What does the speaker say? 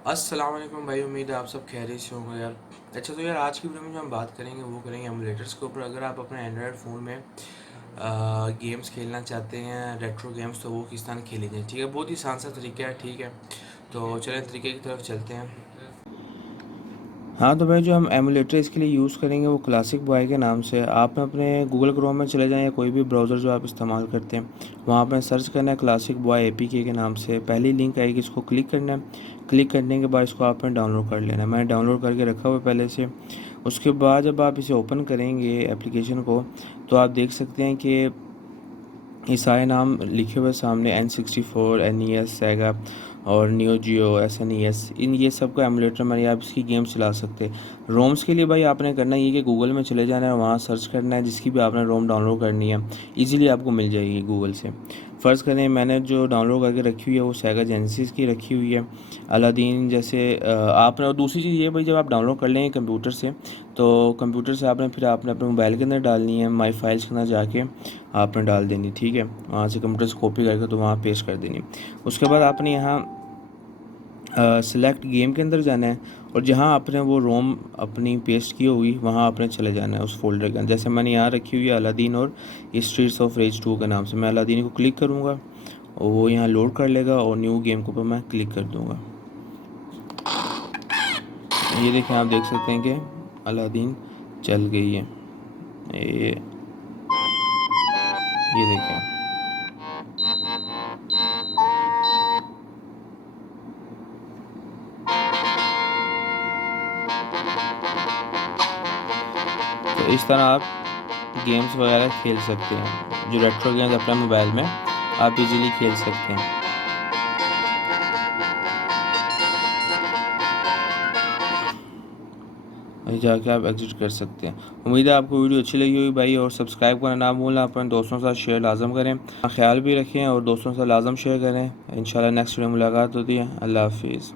अस्सलाम वालेकुम भाई, उम्मीद है आप सब खैरियत से होंगे यार। अच्छा तो यार आज की वीडियो में जो हम बात करेंगे वो करेंगे एमुलेटर्स के ऊपर। अगर आप अपने एंड्रॉयड फ़ोन में गेम्स खेलना चाहते हैं, रेट्रो गेम्स, तो वो किस तरह खेलेंगे। ठीक है, बहुत ही आसान सा तरीका है। ठीक है, तो चलें तरीके की तरफ चलते हैं। हाँ तो भाई, जो हम एमुलेटर इसके लिए यूज़ करेंगे वो क्लासिक बॉय के नाम से। आप अपने गूगल क्रोम में चले जाएं या कोई भी ब्राउज़र जो आप इस्तेमाल करते हैं, वहाँ पे सर्च करना है क्लासिक बॉय एपीके के नाम से। पहली लिंक आएगी, इसको क्लिक करना है। क्लिक करने के बाद इसको आपने डाउनलोड कर लेना है। मैंने डाउनलोड करके रखा हुआ है पहले से। उसके बाद जब आप इसे ओपन करेंगे एप्लीकेशन को, तो आप देख सकते हैं कि ये सारे नाम लिखे हुए सामने N64, NES, सेगा और नियो जियो, SNES, इन ये सब का एमुलेटर में आप इसकी गेम चला सकते हैं। रोम्स के लिए भाई आपने करना ये कि गूगल में चले जाना है, वहाँ सर्च करना है जिसकी भी आपने रोम डाउनलोड करनी है। इजीली आपको मिल जाएगी गूगल से। फ़र्ज़ करें मैंने जो डाउनलोड करके रखी हुई है वो सेगा जेनेसिस की रखी हुई है। अलादीन जैसे आपने, और दूसरी चीज़ ये भाई, जब आप डाउनलोड कर लेंगे कंप्यूटर से, तो कंप्यूटर से आपने अपने मोबाइल के अंदर डालनी है। माई फाइल्स के अंदर जाके आपने डाल देनी। ठीक है, वहाँ से कंप्यूटर से कॉपी करके तो वहाँ पेस्ट कर देनी। उसके बाद आपने यहाँ सेलेक्ट गेम के अंदर जाना है, और जहाँ आपने वो रोम अपनी पेस्ट की होगी वहाँ आपने चले जाना है उस फोल्डर के अंदर। जैसे मैंने यहाँ रखी हुई है अलादीन और स्ट्रीट्स ऑफ रेज 2 के नाम से। मैं अलादीन को क्लिक करूँगा और वो यहाँ लोड कर लेगा, और न्यू गेम के ऊपर मैं क्लिक कर दूँगा। ये देखें, आप देख सकते हैं कि अलादीन चल गई है। ये देखें। तो इस तरह आप गेम्स वगैरह खेल सकते हैं। जो रेट्रो गेम्स अपने मोबाइल में आप इजीली खेल सकते हैं। वहीं जाके आप एग्जिट कर सकते हैं। उम्मीद है आपको वीडियो अच्छी लगी होगी भाई, और सब्सक्राइब करना ना भूलना। अपने दोस्तों के साथ शेयर लाजम करें, ख्याल भी रखें और दोस्तों से लाजम शेयर करें। इंशाल्लाह नेक्स्ट वीडियो में मुलाकात होती है। अल्लाह हाफिज़।